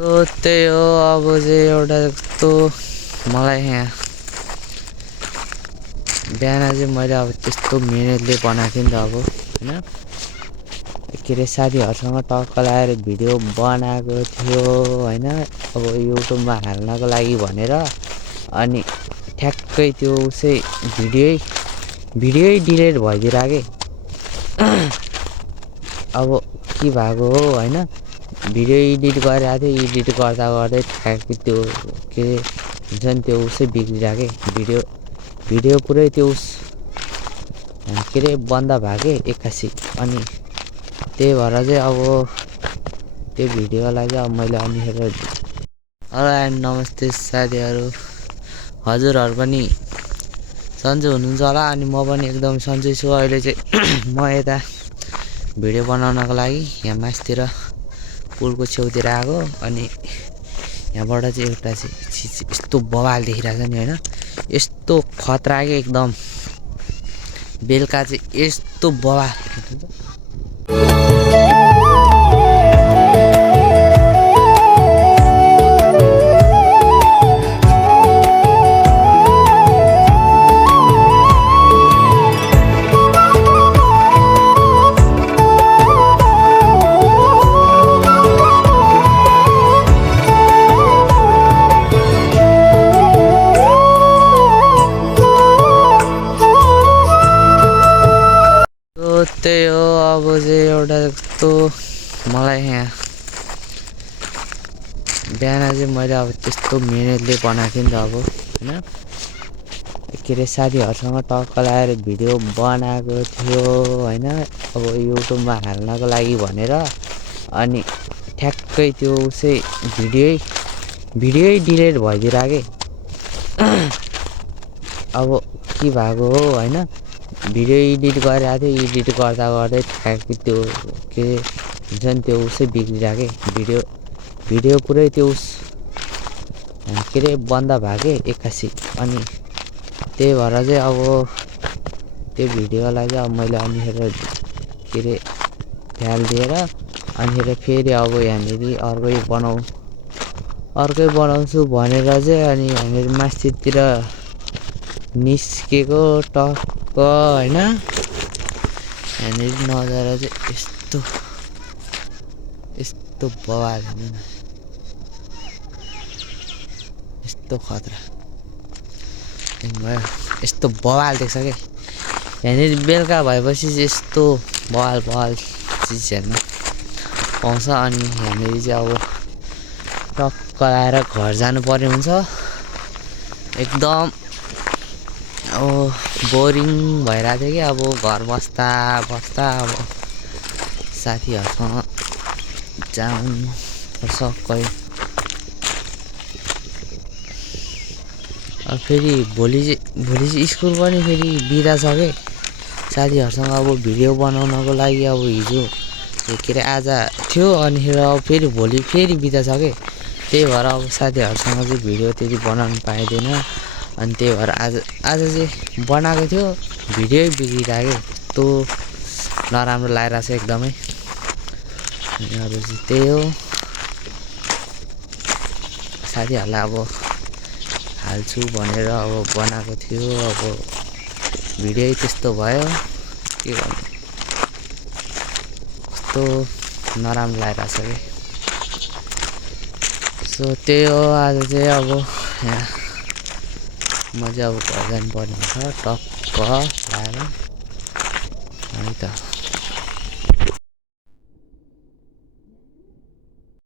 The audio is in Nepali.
त्यही हो अब चाहिँ एउटा जस्तो मलाई यहाँ बिहान चाहिँ मैले अब त्यस्तो मिहिनेतले बनाएको थिएँ नि त अब होइन के अरे साथीहरूसँग टक्क लगाएर भिडियो बनाएको थियो होइन अब युट्युबमा हाल्नको लागि भनेर अनि ठ्याक्कै त्यो चाहिँ भिडियो डिलिट भइदिरहेको अब के भएको हो होइन भिडियो एडिट गरिरहेको थियो एडिट गर्दा गर्दै ठ्याक्कै त्यो के अरे हुन्छ नि त्यो उसै बिग्रिरहेको भिडियो पुरै त्यो के अरे बन्द भएको एक्कासी अनि त्यही भएर चाहिँ अब त्यो भिडियोलाई चाहिँ अब मैले अनिखेर हेलो एन्ड नमस्ते साथीहरू हजुरहरू पनि सन्चै हुनुहुन्छ होला अनि म पनि एकदम सन्चै छु अहिले चाहिँ म यता भिडियो बनाउनको लागि यहाँ मासतिर पुलको छेउतिर आएको अनि यहाँबाट चाहिँ एउटा चाहिँ चिज यस्तो बवाल देखिरहेको छ नि होइन यस्तो खतरा के एकदम बेलुका चाहिँ यस्तो बवाल त्यही हो अब चाहिँ एउटा जस्तो मलाई यहाँ बिहान चाहिँ मैले अब त्यस्तो मिहिनेतले बनाएको थिएँ नि त अब होइन के अरे साथीहरूसँग टक्क लगाएर भिडियो बनाएको थियो होइन अब युट्युबमा हाल्नको लागि भनेर अनि ठ्याक्कै त्यो चाहिँ भिडियो डिलिट भइदिरहेको अब के भएको हो होइन भिडियो एडिट गरिरहेको थियो एडिट गर्दा गर्दै ठ्याक्कै त्यो के अरे हुन्छ नि त्यो उसै बिग्रिरहेको भिडियो पुरै त्यो के अरे बन्द भएको एक्कासी अनि त्यही भएर चाहिँ अब त्यो भिडियोलाई चाहिँ अब मैले अनिखेर के अरे ध्यान दिएर अनिखेर फेरि अब यहाँनिर अर्कै बनाउँछु भनेर चाहिँ अनि यहाँनिर मास्तिर निस्केको टक्क होइन यहाँनिर नजारा चाहिँ यस्तो बवाल होइन यस्तो खतरा भयो यस्तो बवाल देख्छ क्या यहाँनिर बेलुका भएपछि चाहिँ यस्तो बवाल चिज हेर्न पाउँछ अनि यहाँनिर चाहिँ अब टक्क आएर घर जानु पर्ने हुन्छ एकदम अब बोरिङ भइरहेको थियो कि अब घर बस्दा अब साथीहरूसँग जानुपर्छ कोही अब फेरि भोलि चाहिँ स्कुल पनि फेरि बिदा छ कि साथीहरूसँग अब भिडियो बनाउनको लागि अब हिजो के अरे आज थियो अनि अब फेरि भोलि फेरि बिदा छ कि त्यही भएर अब साथीहरूसँग चाहिँ भिडियो त्यति बनाउनु पाइँदैन अनि त्यही भएर आज चाहिँ बनाएको थियो भिडियो बिग्रिरहेको यस्तो नराम्रो लागिरहेको छ एकदमै अनि अरू चाहिँ त्यही हो साथीहरूलाई अब हाल्छु भनेर अब बनाएको थियो अब भिडियो त्यस्तो भयो के गर्नु कस्तो नराम्रो लागिरहेको छ कि सो त्यही हो आज चाहिँ अब यहाँ म चाहिँ अब घर जानुपर्ने हुन्छ टक्क लगाएर है त।